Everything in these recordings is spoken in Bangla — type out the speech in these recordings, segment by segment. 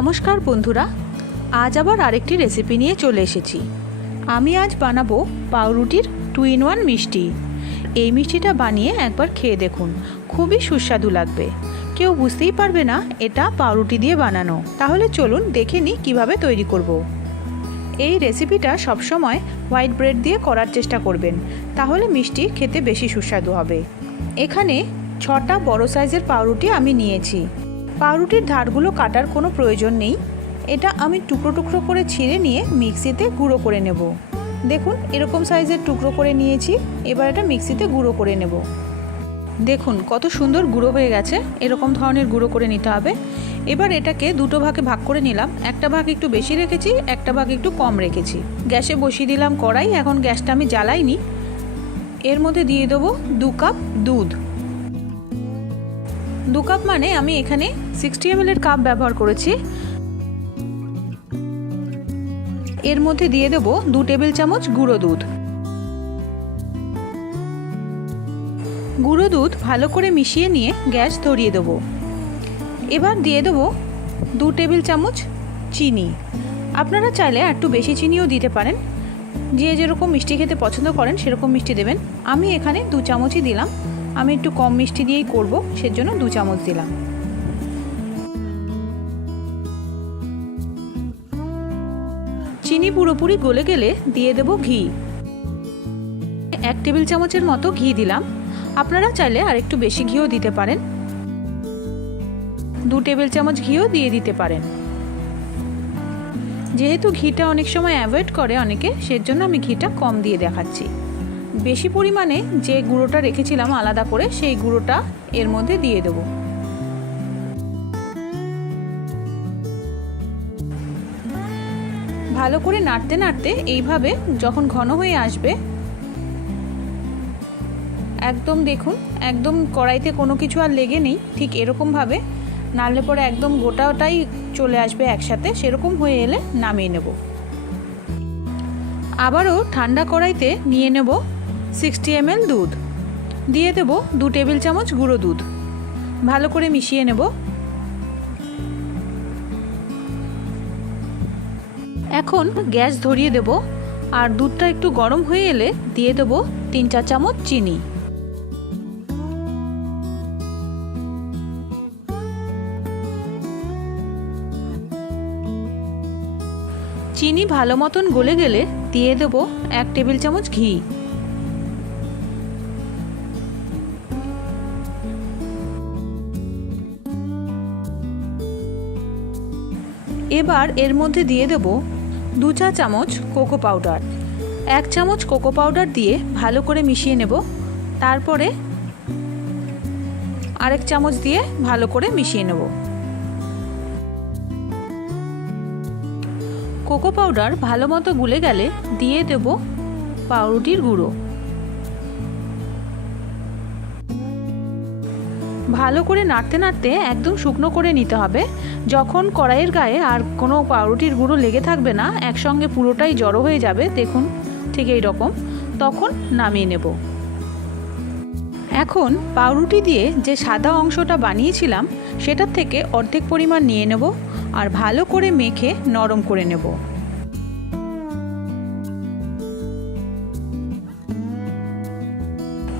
নমস্কার বন্ধুরা, আজ আবার আরেকটি রেসিপি নিয়ে চলে এসেছি। আমি আজ বানাবো পাউরুটির টু ইন ওয়ান মিষ্টি। এই মিষ্টিটা বানিয়ে একবার খেয়ে দেখুন, খুবই সুস্বাদু লাগবে। কেউ বুঝতেই পারবে না এটা পাউরুটি দিয়ে বানানো। তাহলে চলুন দেখে নিই কীভাবে তৈরি করব। এই রেসিপিটা সবসময় হোয়াইট ব্রেড দিয়ে করার চেষ্টা করবেন, তাহলে মিষ্টি খেতে বেশি সুস্বাদু হবে। এখানে ছটা বড় সাইজের পাউরুটি আমি নিয়েছি। পাউরুটির ধারগুলো কাটার কোনো প্রয়োজন নেই। এটা আমি টুকরো টুকরো করে ছিঁড়ে নিয়ে মিক্সিতে গুঁড়ো করে নেব। দেখুন, এরকম সাইজের টুকরো করে নিয়েছি। এবার এটা মিক্সিতে গুঁড়ো করে নেব। দেখুন, কত সুন্দর গুঁড়ো হয়ে গেছে। এরকম ধরনের গুঁড়ো করে নিতে হবে। এবার এটাকে দুটো ভাগে ভাগ করে নিলাম। একটা ভাগ একটু বেশি রেখেছি, একটা ভাগ একটু কম রেখেছি। গ্যাসে বসিয়ে দিলাম কড়াই। এখন গ্যাসটা আমি জ্বালাইনি। এর মধ্যে দিয়ে দেবো দু কাপ দুধ। দু কাপ মানে আমি এখানে সিক্সটি এম এর কাপ ব্যবহার করেছি। এর মধ্যে দিয়ে দেব দু টেবিল চামচ গুঁড়ো দুধ। গুঁড়ো দুধ ভালো করে মিশিয়ে নিয়ে গ্যাস ধরিয়ে দেবো। এবার দিয়ে দেবো দু টেবিল চামচ চিনি। আপনারা চাইলে একটু বেশি চিনিও দিতে পারেন। যে যেরকম মিষ্টি খেতে পছন্দ করেন সেরকম মিষ্টি দেবেন। আমি এখানে দু চামচই দিলাম। আমি একটু কম মিষ্টি দিয়েই করব, সেজন্য দু চামচ দিলাম। চিনি পুরোপুরি গলে গেলে দিয়ে দেব ঘি। এক টেবিল চামচের মতো ঘি দিলাম। আপনারা চাইলে আর একটু বেশি ঘিও দিতে পারেন। দু টেবিল চামচ ঘিও দিয়ে দিতে পারেন। যেহেতু ঘিটা অনেক সময় অ্যাভয়েড করে অনেকে, সেজন্য আমি ঘিটা কম দিয়ে দেখাচ্ছি। বেশি পরিমাণে যে গুঁড়োটা রেখেছিলাম আলাদা করে, সেই গুঁড়োটা এর মধ্যে দিয়ে দেব। ভালো করে নাড়তে নাড়তে এইভাবে যখন ঘন হয়ে আসবে, একদম দেখুন, একদম কড়াইতে কোনো কিছু আর লেগে নেই, ঠিক এরকমভাবে নাড়লে পরে একদম গোটাটাই চলে আসবে একসাথে, সেরকম হয়ে এলে নামিয়ে নেব। আবারও ঠান্ডা কড়াইতে নিয়ে নেব সিক্সটি এম দুধ। দিয়ে দেব দু টেবিল চামচ গুঁড়ো দুধ। ভালো করে মিশিয়ে নেব। এখন গ্যাস ধরিয়ে দেব। আর দুধটা একটু গরম হয়ে এলে দিয়ে দেব তিন চার চামচ চিনি। চিনি ভালো মতন গলে গেলে দিয়ে দেব এক টেবিল চামচ ঘি। এবার এর মধ্যে দিয়ে দেব দু চা চামচ কোকো পাউডার। এক চামচ কোকো পাউডার দিয়ে ভালো করে মিশিয়ে নেব। তারপরে আরেক চামচ দিয়ে ভালো করে মিশিয়ে নেব। কোকো পাউডার ভালো মতো গুলে গেলে দিয়ে দেব পাউরুটির গুঁড়ো। ভালো করে নাড়তে নাড়তে একদম শুকনো করে নিতে হবে। যখন কড়াইয়ের গায়ে আর কোনো পাউরুটির গুঁড়ো লেগে থাকবে না, একসঙ্গে পুরোটাই জড়ো হয়ে যাবে, দেখুন, ঠিক এই রকম তখন নামিয়ে নেব। এখন পাউরুটি দিয়ে যে সাদা অংশটা বানিয়েছিলাম, সেটার থেকে অর্ধেক পরিমাণ নিয়ে নেব আর ভালো করে মেখে নরম করে নেব।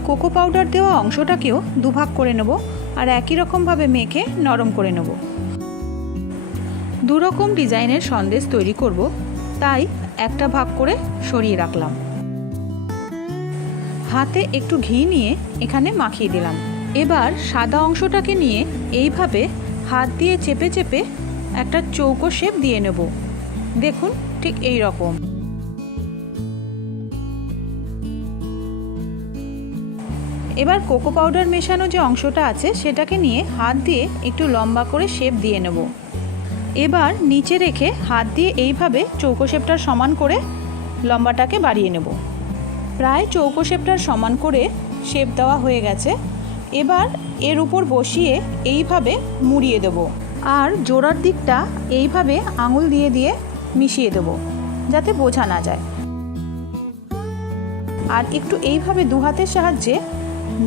কোকো পাউডার দেওয়া অংশটাকেও দুভাগ করে নেব। আর একই রকমভাবে মেখে নরম করে নেব। দুরকম ডিজাইনের সন্দেশ তৈরি করব, তাই একটা ভাগ করে সরিয়ে রাখলাম। হাতে একটু ঘি নিয়ে এখানে মাখিয়ে দিলাম। এবার সাদা অংশটাকে নিয়ে এইভাবে হাত দিয়ে চেপে চেপে একটা চৌকো শেপ দিয়ে নেব। দেখুন ঠিক এই রকম। এবার কোকো পাউডার মেশানো যে অংশটা আছে সেটাকে নিয়ে হাত দিয়ে একটু লম্বা করে শেপ দিয়ে নেব। এবার নিচে রেখে হাত দিয়ে এইভাবে চৌকো শেপটার সমান করে লম্বাটাকে বাড়িয়ে নেব। প্রায় চৌকো শেপটার সমান করে শেপ দেওয়া হয়ে গেছে। এবার এর উপর বসিয়ে এইভাবে মুড়িয়ে দেব। আর জোড়ার দিকটা এইভাবে আঙুল দিয়ে দিয়ে মিশিয়ে দেব, যাতে বোঝা না যায়। আর একটু এইভাবে দু হাতের সাহায্যে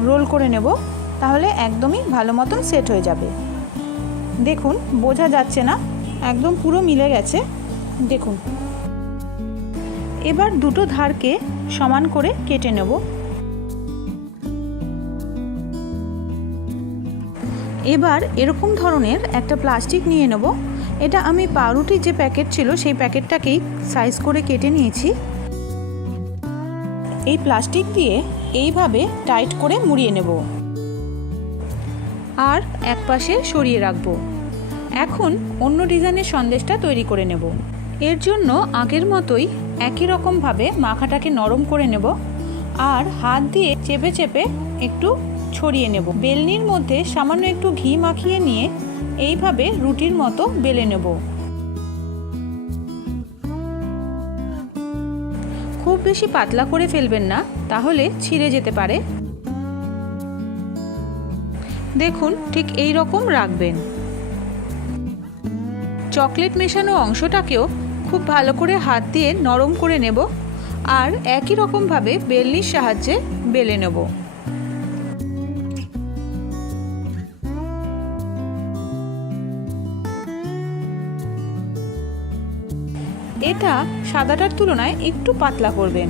রোল করে নেব, তাহলে একদমই ভালো মতন সেট হয়ে যাবে। দেখুন, বোঝা যাচ্ছে না, একদম পুরো মিলে গেছে। দেখুন। এবার দুটো ধারকে সমান করে কেটে নেব। এবার এরকম ধরনের একটা প্লাস্টিক নিয়ে নেব। এটা আমি পাউরুটির যে প্যাকেট ছিল, সেই প্যাকেটটাকেই সাইজ করে কেটে নিয়েছি। এই প্লাস্টিক দিয়ে এইভাবে টাইট করে মুড়িয়ে নেব। আর এক পাশে সরিয়ে রাখব। এখন অন্য ডিজাইনের সন্দেশটা তৈরি করে নেব। এর জন্য আগের মতোই একই রকমভাবে মাখাটাকে নরম করে নেব আর হাত দিয়ে চেপে চেপে একটু ছড়িয়ে নেব। বেলনির মধ্যে সামান্য একটু ঘি মাখিয়ে নিয়ে এইভাবে রুটির মতো বেলে নেব। বেশি পাতলা করে ফেলবেন না, তাহলে ছিঁড়ে যেতে পারে। দেখুন, ঠিক এই রকম রাখবেন। চকলেট মেশানো অংশটাকেও খুব ভালো করে হাত দিয়ে নরম করে নেব, আর একই রকমভাবে বেলনির সাহায্যে বেলে নেব। এটা সাদাটার তুলনায় একটু পাতলা করবেন।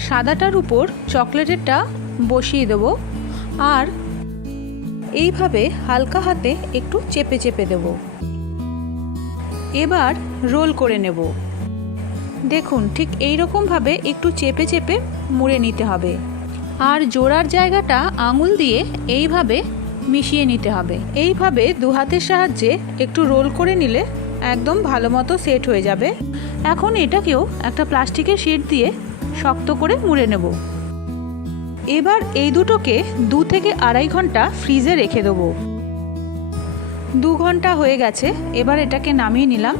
সাদাটার উপর চকলেটেরটা বসিয়ে দেবো আর এইভাবে হালকা হাতে একটু চেপে চেপে দেব। এবার রোল করে নেব। দেখুন, ঠিক এই রকমভাবে একটু চেপে চেপে মুড়ে নিতে হবে। আর জোড়ার জায়গাটা আঙুল দিয়ে এইভাবে মিশিয়ে নিতে হবে। এইভাবে দু হাতের সাহায্যে একটু রোল করে নিলে একদম ভালো মতো সেট হয়ে যাবে। এখন এটাকেও একটা প্লাস্টিকের শিট দিয়ে শক্ত করে মুড়ে নেব। এবার এই দুটোকে দু থেকে আড়াই ঘণ্টা ফ্রিজে রেখে দেবো। দু ঘণ্টা হয়ে গেছে, এবার এটাকে নামিয়ে নিলাম।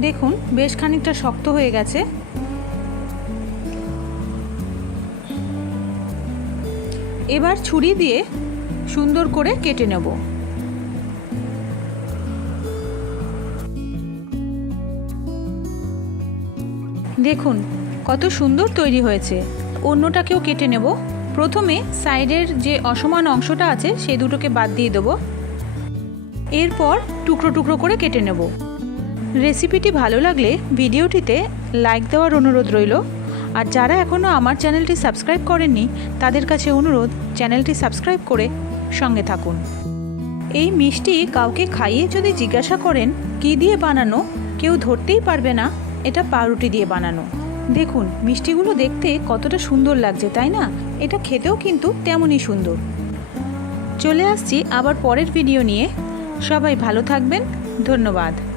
দেখুন, বেশ খানিকটা শক্ত হয়ে গেছে। এবার ছুরি দিয়ে সুন্দর করে কেটে নেব। দেখুন, কত সুন্দর তৈরি হয়েছে। অন্যটাকেও কেটে নেব। প্রথমে সাইডের যে অসমান অংশটা আছে সেই দুটোকে বাদ দিয়ে দেবো। এরপর টুকরো টুকরো করে কেটে নেব। রেসিপিটি ভালো লাগলে ভিডিওটিতে লাইক দেওয়ার অনুরোধ রইল। আর যারা এখনও আমার চ্যানেলটি সাবস্ক্রাইব করেননি, তাদের কাছে অনুরোধ, চ্যানেলটি সাবস্ক্রাইব করে সঙ্গে থাকুন। এই মিষ্টি কাউকে খাইয়ে যদি জিজ্ঞাসা করেন, কি দিয়ে বানানো? কেউ ধরতেই পারবে না, এটা পাউরুটি দিয়ে বানানো। দেখুন, মিষ্টিগুলো দেখতে কতটা সুন্দর লাগছে, তাই না? এটা খেতেও কিন্তু তেমনই সুন্দর। চলে আসছি আবার পরের ভিডিও নিয়ে। সবাই ভালো থাকবেন। ধন্যবাদ।